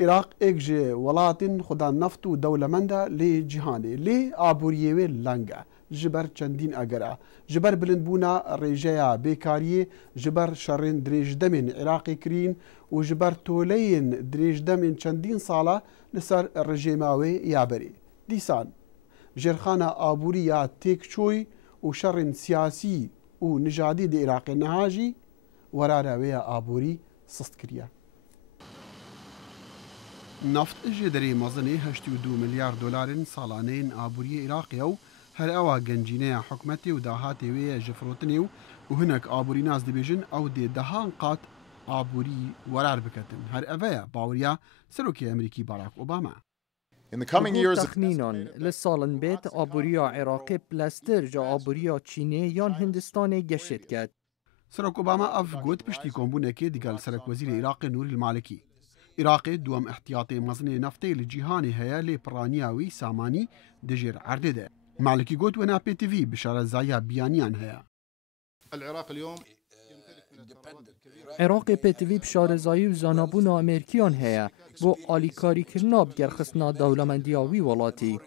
عراق اكجي ولاتن خدا نفط و دولمندا لي جهاني لي آبوريوي لنگا جبر چندين اگرا جبر بلندبونا ريجيا بيكاريه جبر شرين دريج دمين عراقي كرين و جبر تولين دريج دمين چندين صالة لسر الرجيماوي يابري ديسان جرخانا آبوريا تيك چوي و شرين سياسي و نجادي دي عراقي نهاجي وراراويا آبوري سست كريا نفط جدري مزني 82 مليار دولار سالانين آبوري عراقي و هر اوا گنجينه حكمتي و داهاتي وي جفروتني و هناك آبوري ناس دي بيجن او دي دهان قات آبوري ورار بكتن هر اويا باوريا سروكي امريكي باراك اوباما. In the coming years تخميناً لسالن بيت آبوريا عراقي بلاستر جا آبوريا چيني يان هندستاني گشت كد. سروك اوباما اف گوت پشتی كومبونكي ديگال سرك وزير عراقي نور المالكي. عراقي دوام احتياطي مزني نفتي لجيهاني هيا لبرانياوي ساماني دجير عردده. مالكي قوت ونا بي تي في بشارة زايا بيانيان هيا. العراق اليوم عراقي بي تي في بشارة زايا وزانابونا امريكيان هيا بو آليكاري كرناب گرخصنا دولمندياوي ولاتي.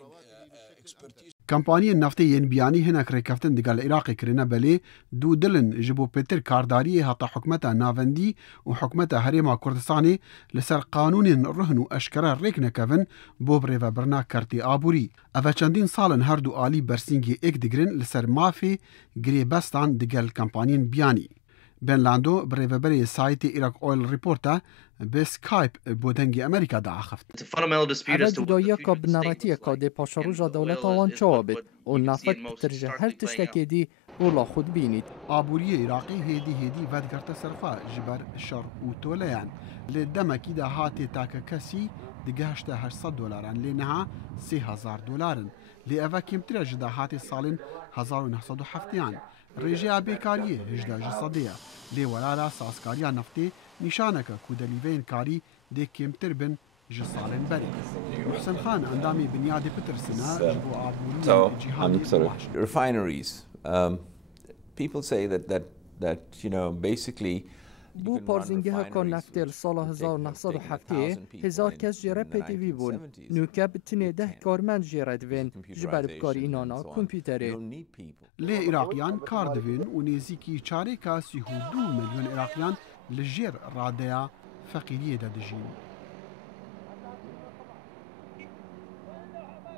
كامباني النفتي ين بياني هناك ريكفتن دقال العراقي كرنا بلي دو دلن جبو بيتر كارداري هاتا حكمتا نافندي وحكمتا هريما كردستاني لسر قانون رهن اشكرا ريكنا كفن بو بريفا برنا كارتي آبوري افا چندين سالن هردو آلي برسينجي اك دقرن لسر مافي گريبستان دقال كامبانين بياني بن لاندو بريفا بري سايتي عراق اويل ريبورتا بسكايب بودنجي امريكا دا خفت. عدد دايا كاب نراتيه كادي باشاروجا دولتا وان چوابت و نفت بترجه هر تشتكي دي ولا خود بينيد. آبوري عراقي هيدي فادقرتا صرفا جبر شر و توليان لدما كيدا هاتي تاكا كسي دقهشتا 800 دولاران لنها 3000 دولارن لأفا كيمترا جدا هاتي صالين 1907 ريجيا بيكاريه هجدا جصدية لي ورارا ساسكاريا نفتي نشانك كودليفين كاري دي كيمتر بن جصالين بري محسن خان اندامي بنيادي بترسنا جبو آبوري جهاني refineries. People say that you know basically بو پارزنگه که نفتر سال 1907 هزار کس جره پی تی وی بون نوکه بتنه 10 کارمند جره دوین جبر بکار اینانا کمپیوتره لی عراقیان کار دوین و نزیکی چاره که 32 ملیون عراقیان لجیر رادیا فقیریه دادجین